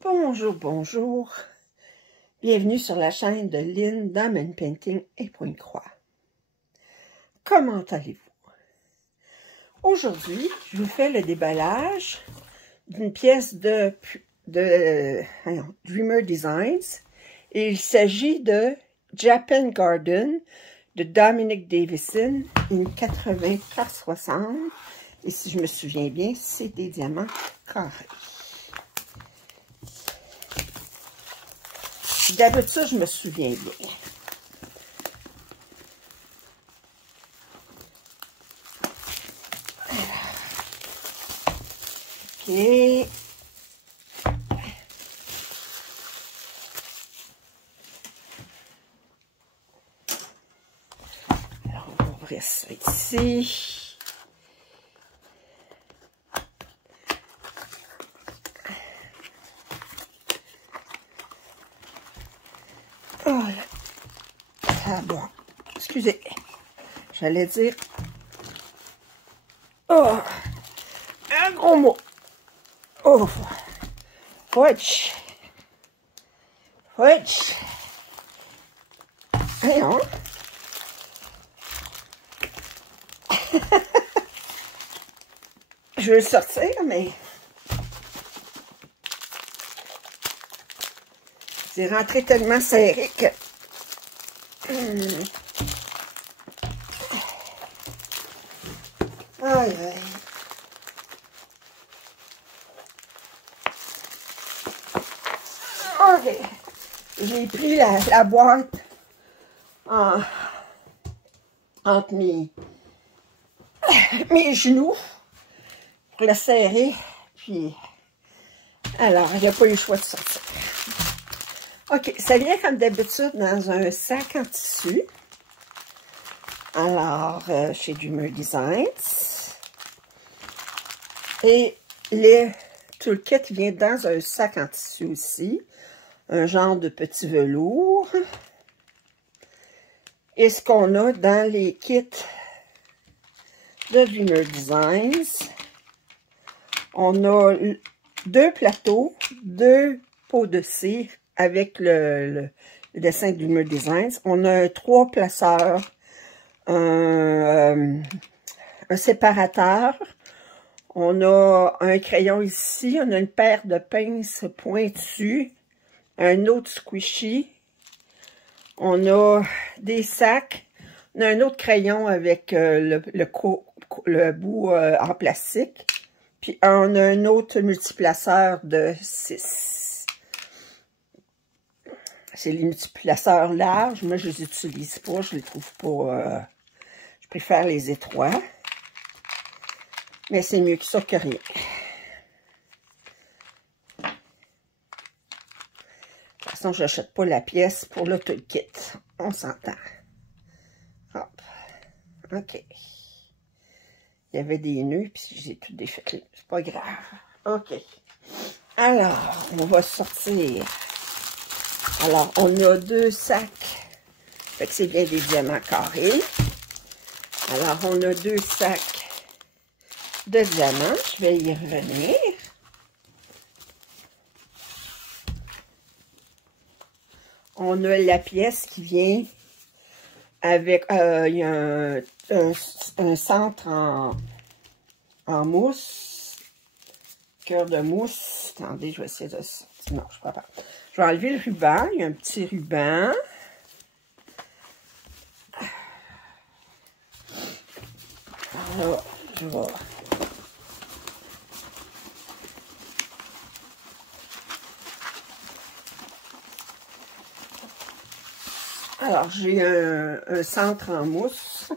Bonjour, bonjour. Bienvenue sur la chaîne de Lynn Diamond Painting et Pointe-Croix. Comment allez-vous? Aujourd'hui, je vous fais le déballage d'une pièce de Dreamer Designs. Et il s'agit de Japan Garden de Dominic Davison, une 80 par 60. Et si je me souviens bien, c'est des diamants carrés. D'habitude, je me souviens bien. OK. Alors, on va ouvrir ça ici. Oh là. Ah bon. Excusez. J'allais dire. Oh. Un gros mot. Oh. Fudge. Fudge. Voyons. Je veux le sortir, mais c'est rentré tellement serré que... Aïe, aïe. OK. J'ai pris la boîte entre mes genoux pour la serrer. Puis, alors, il n'y a pas eu le choix de sortir. OK, ça vient comme d'habitude dans un sac en tissu. Alors, chez Dreamer Designs. Et tout le kit vient dans un sac en tissu aussi. Un genre de petit velours. Et ce qu'on a dans les kits de Dreamer Designs, on a 2 plateaux, 2 pots de cire avec le dessin de Dreamer Designs. On a 3 placeurs, un séparateur. On a un crayon ici, on a une paire de pinces pointues, un autre squishy. On a des sacs, on a un autre crayon avec le bout en plastique. Puis on a un autre multiplaceur de 6. C'est les multiplaceurs larges. Moi, je les utilise pas, je les trouve pas... je préfère les étroits. Mais c'est mieux que ça que rien. De toute façon, je n'achète pas la pièce pour le tout kit. On s'entend. Hop. OK. Il y avait des nœuds, puis j'ai tout défait. C'est pas grave. OK. Alors, on va sortir. Alors, on a 2 sacs. Fait que c'est bien des diamants carrés. Alors, on a 2 sacs de diamants. Je vais y revenir. On a la pièce qui vient avec, il y a un centre en mousse, cœur de mousse. Attendez, je vais essayer de... Non, je ne peux pas. Je vais enlever le ruban. Il y a un petit ruban. Alors, je vais... Alors, j'ai un centre en mousse.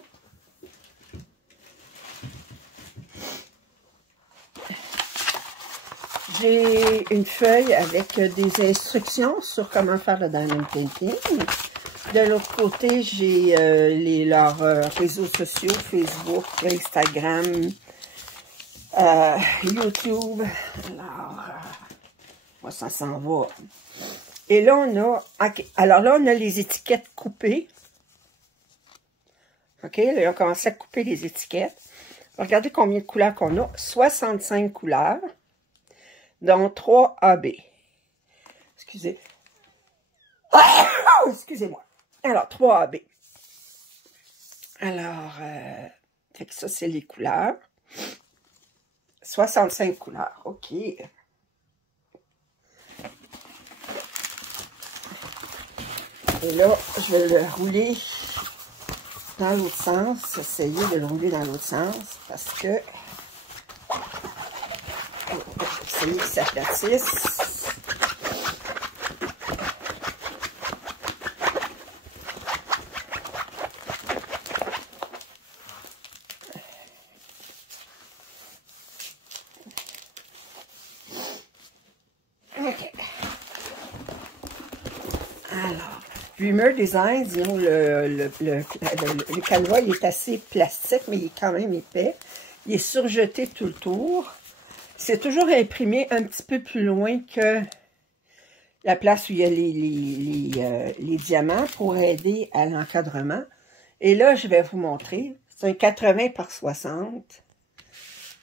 J'ai une feuille avec des instructions sur comment faire le diamond painting. De l'autre côté, j'ai leurs réseaux sociaux, Facebook, Instagram, YouTube. Alors, moi, ça s'en va. Et là, on a... Okay. Alors là, on a les étiquettes coupées. OK, là, on commence à couper les étiquettes. Regardez combien de couleurs qu'on a. 65 couleurs, dont 3 AB. Excusez. Excusez-moi. Alors, 3 AB. Alors, fait que ça, c'est les couleurs. 65 couleurs. OK. Et là, je vais le rouler dans l'autre sens. Essayer de le rouler dans l'autre sens parce que essayer que ça platisse. OK. Alors, Dreamer Designs, disons, le canevas il est assez plastique, mais il est quand même épais. Il est surjeté tout le tour. C'est toujours imprimé un petit peu plus loin que la place où il y a les diamants pour aider à l'encadrement. Et là, je vais vous montrer. C'est un 80 par 60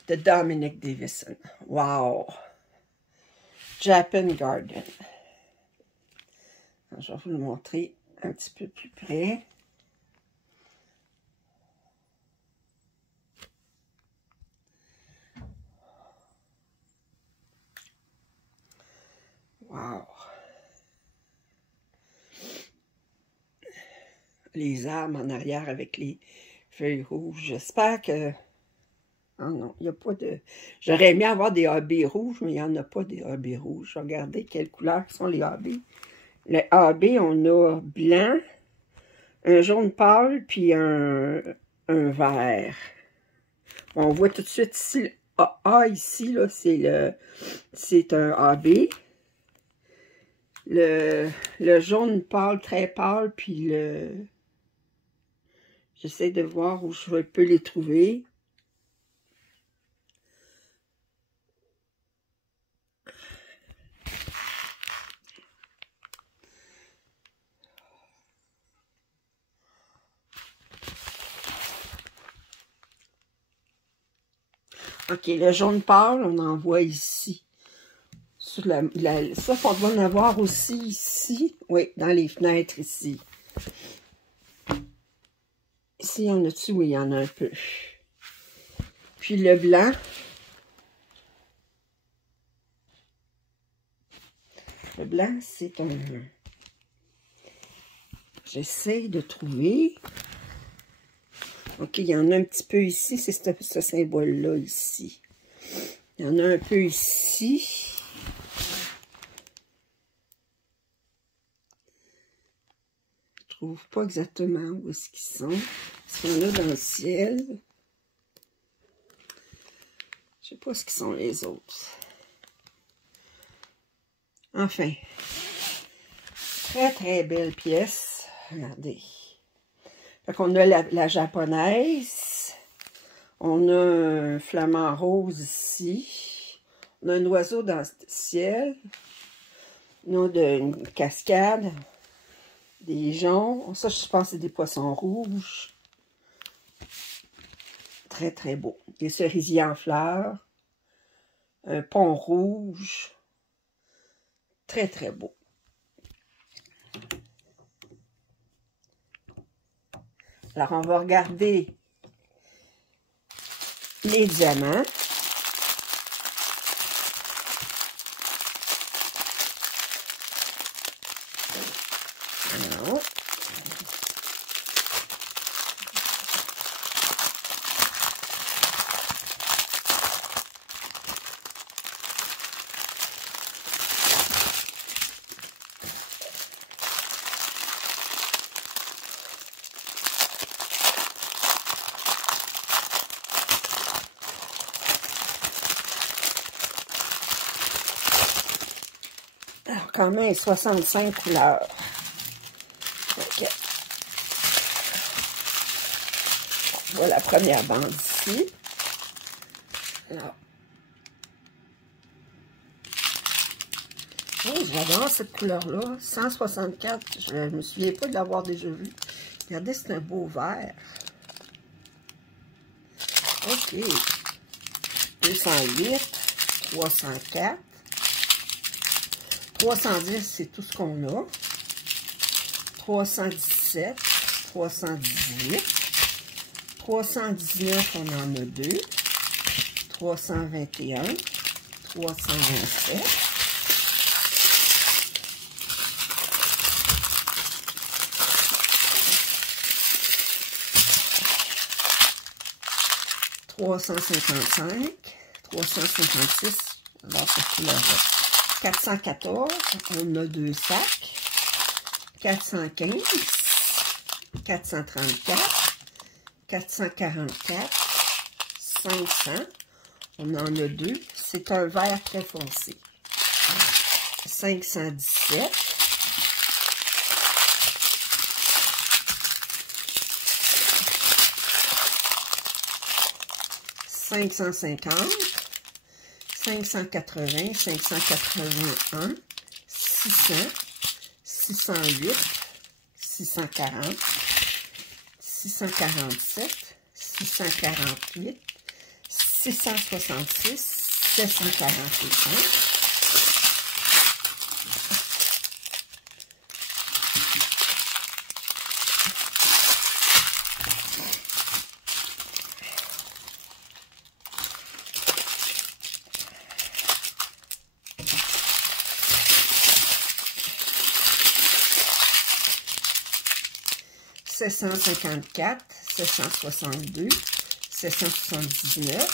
de Dominic Davison. Wow! Japan Garden. Alors, je vais vous le montrer un petit peu plus près. Wow! Les arbres en arrière avec les feuilles rouges. J'espère que... Oh non, il n'y a pas de... J'aurais aimé avoir des AB rouges, mais il n'y en a pas des AB rouges. Regardez quelles couleurs sont les AB. Les AB, on a blanc, un jaune pâle, puis un vert. On voit tout de suite ici, le AA ici, là, c'est un AB. Le jaune pâle, très pâle, puis j'essaie de voir où je peux les trouver. OK, le jaune pâle, on en voit ici. Sur ça, on doit en avoir aussi ici. Oui, dans les fenêtres ici. Ici, il y en a-tu? Oui, il y en a un peu. Puis le blanc. Le blanc, c'est un... J'essaie de trouver. OK, il y en a un petit peu ici. C'est ce symbole-là ici. Il y en a un peu ici. Je trouve pas exactement où est-ce qu'ils sont. Est-ce qu'il y en a dans le ciel? Je sais pas ce qu'ils sont les autres. Enfin. Très, très belle pièce. Regardez. Fait qu'on a la japonaise. On a un flamant rose ici. On a un oiseau dans le ciel. On a une cascade. Des joncs. Ça, je pense que c'est des poissons rouges. Très, très beau. Des cerisiers en fleurs. Un pont rouge. Très, très beau. Alors, on va regarder les diamants. Alors, quand même 65 couleurs. OK. Voilà la première bande ici. Alors. Oh, j'adore cette couleur-là. 164. Je ne me souviens pas de l'avoir déjà vu. Regardez, c'est un beau vert. OK. 208. 304. 310, c'est tout ce qu'on a. 317, 318, 319, on en a 2. 321, 327. 355, 356, alors cette couleur-là. 414, on a 2 sacs. 415, 434, 444, 500, on en a 2. C'est un vert très foncé. 517. 550, 580, 581, 600, 608, 640, 647, 648, 666, 741. 754, 762, 779,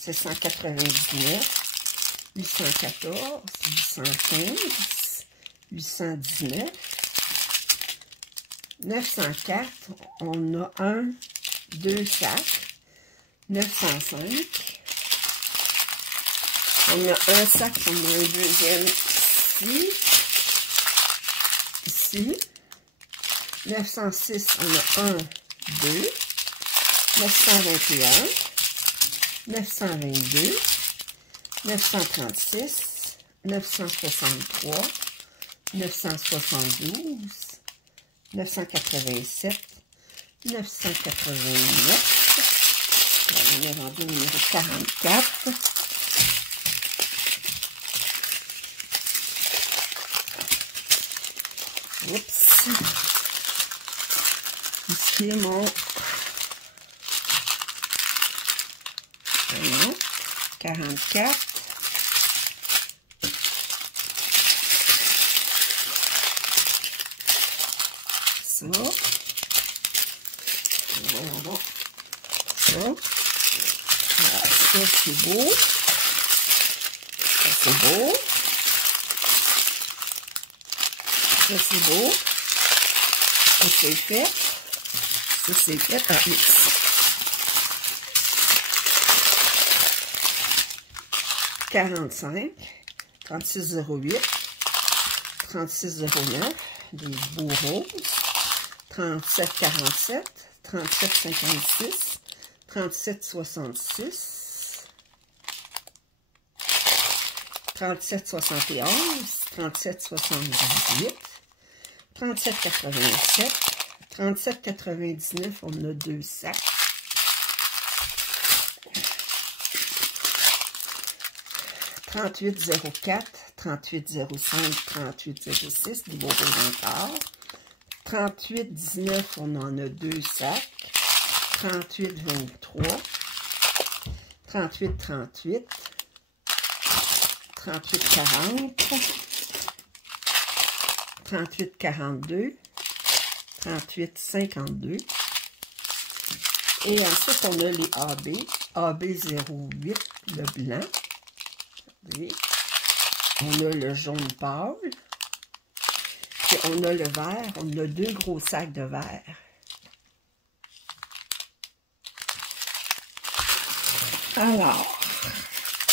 799, 814, 815, 819, 904, on a 1, 2 sacs, 905, on a un sac, on a un deuxième ici, 906, on a 1, 2, 921, 922, 936, 963, 972, 987, 989, on est rendu au numéro 44, oups, ici est mon 44, ça, voilà, ça, voilà, ça c'est beau, ça c'est beau, ça c'est beau, ça c'est fait, ça c'est fait en mix. 45, 3608, 3609, des beaux roses, 3747, 3756, 3766, 3771, 3778, 3787, 3799, on a 2 sacs. 3804, 3805, 3806, des beaux roses encore. 3819, on en a 2 sacs. 3823, 3838, 3840, 3842, 3852. Et ensuite, on a les AB. AB08, le blanc. Oui. On a le jaune pâle. Et on a le vert. On a 2 gros sacs de vert. Alors,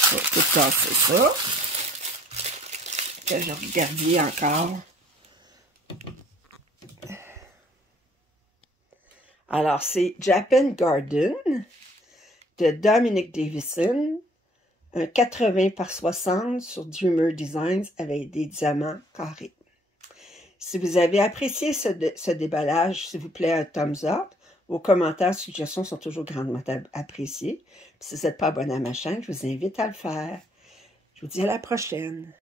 je vais tout casser ça. Que je regardais encore. Alors, c'est Japan Garden de Dominic Davison. Un 80 par 60 sur Dreamer Designs avec des diamants carrés. Si vous avez apprécié ce déballage, s'il vous plaît, un thumbs up. Vos commentaires, suggestions sont toujours grandement appréciés. Puis si vous n'êtes pas abonné à ma chaîne, je vous invite à le faire. Je vous dis à la prochaine.